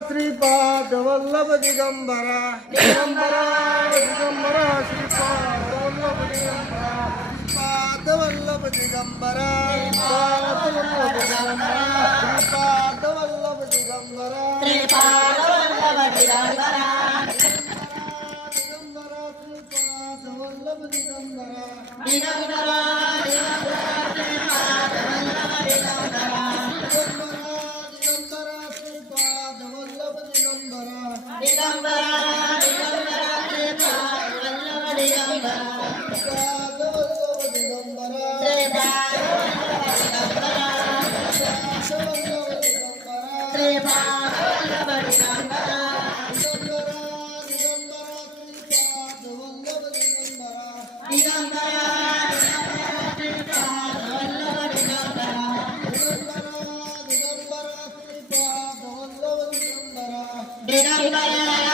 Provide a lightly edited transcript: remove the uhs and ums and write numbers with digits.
Shripad Vallabh Digambara Digambara Digambara Shripad Vallabh Digambara Shripad Vallabh Digambara Shripad Vallabh Digambara Shripad Vallabh Digambara Digambara Shripad Vallabh Digambara Digambara Shripad Vallabh Digambara Digambara Shripad Vallabh Digambara Shripad Vallabh Digambara Shripad Vallabh Digambara Digambara Shripad Vallabh Digambara Digambara